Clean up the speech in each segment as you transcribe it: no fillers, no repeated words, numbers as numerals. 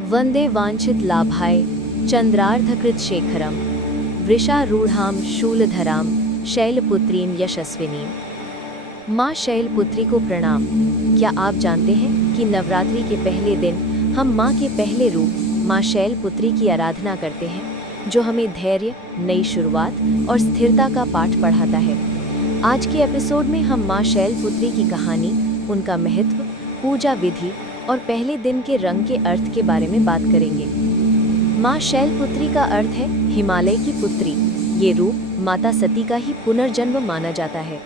वंदे वांछित लाभाय चंद्रार्धकृत शेखरम वृषारूढ़ाम शूलधराम शैलपुत्रीम यशस्विनीम। माँ शैलपुत्री को प्रणाम। क्या आप जानते हैं कि नवरात्रि के पहले दिन हम माँ के पहले रूप माँ शैलपुत्री की आराधना करते हैं, जो हमें धैर्य, नई शुरुआत और स्थिरता का पाठ पढ़ाता है। आज के एपिसोड में हम माँ शैलपुत्री की कहानी, उनका महत्व, पूजा विधि और पहले दिन के रंग के अर्थ के बारे में बात करेंगे। माँ शैलपुत्री का अर्थ है हिमालय की पुत्री। ये रूप माता सती का ही पुनर्जन्म माना जाता है।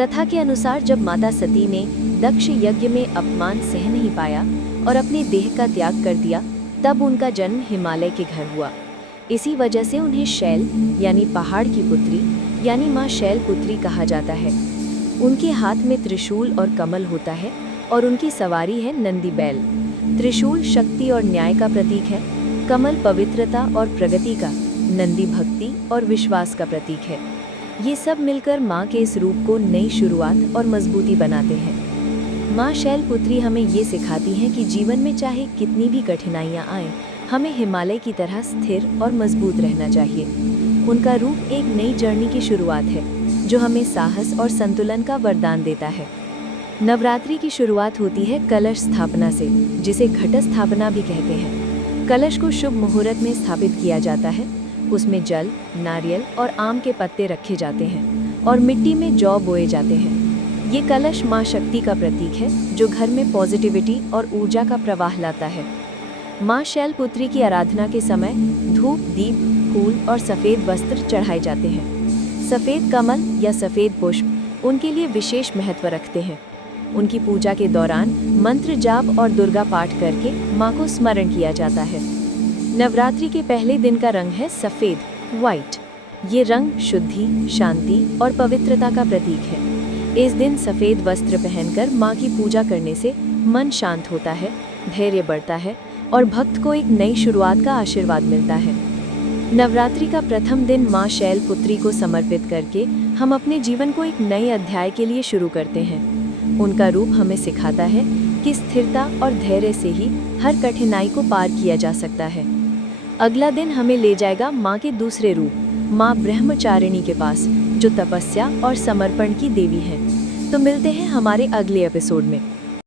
कथा के अनुसार जब माता सती ने दक्ष यज्ञ में अपमान सह नहीं पाया और अपने देह का त्याग कर दिया, तब उनका जन्म हिमालय के घर हुआ। इसी वजह से उन्हें शैल यानी पहाड़ की पुत्री यानी माँ शैलपुत्री कहा जाता है। उनके हाथ में त्रिशूल और कमल होता है और उनकी सवारी है नंदी बैल। त्रिशूल शक्ति और न्याय का प्रतीक है, कमल पवित्रता और प्रगति का, नंदी भक्ति और विश्वास का प्रतीक है। ये सब मिलकर माँ के इस रूप को नई शुरुआत और मजबूती बनाते हैं। माँ शैलपुत्री हमें ये सिखाती हैं कि जीवन में चाहे कितनी भी कठिनाइयाँ आएं, हमें हिमालय की तरह स्थिर और मजबूत रहना चाहिए। उनका रूप एक नई जर्नी की शुरुआत है, जो हमें साहस और संतुलन का वरदान देता है। नवरात्रि की शुरुआत होती है कलश स्थापना से, जिसे घट स्थापना भी कहते हैं। कलश को शुभ मुहूर्त में स्थापित किया जाता है। उसमें जल, नारियल और आम के पत्ते रखे जाते हैं और मिट्टी में जौ बोए जाते हैं। ये कलश माँ शक्ति का प्रतीक है, जो घर में पॉजिटिविटी और ऊर्जा का प्रवाह लाता है। माँ शैलपुत्री की आराधना के समय धूप, दीप, फूल और सफ़ेद वस्त्र चढ़ाए जाते हैं। सफ़ेद कमल या सफ़ेद पुष्प उनके लिए विशेष महत्व रखते हैं। उनकी पूजा के दौरान मंत्र जाप और दुर्गा पाठ करके माँ को स्मरण किया जाता है। नवरात्रि के पहले दिन का रंग है सफ़ेद, व्हाइट। ये रंग शुद्धि, शांति और पवित्रता का प्रतीक है। इस दिन सफ़ेद वस्त्र पहनकर माँ की पूजा करने से मन शांत होता है, धैर्य बढ़ता है और भक्त को एक नई शुरुआत का आशीर्वाद मिलता है। नवरात्रि का प्रथम दिन माँ शैलपुत्री को समर्पित करके हम अपने जीवन को एक नए अध्याय के लिए शुरू करते हैं। उनका रूप हमें सिखाता है कि स्थिरता और धैर्य से ही हर कठिनाई को पार किया जा सकता है। अगला दिन हमें ले जाएगा माँ के दूसरे रूप, माँ ब्रह्मचारिणी के पास, जो तपस्या और समर्पण की देवी है। तो मिलते हैं हमारे अगले एपिसोड में।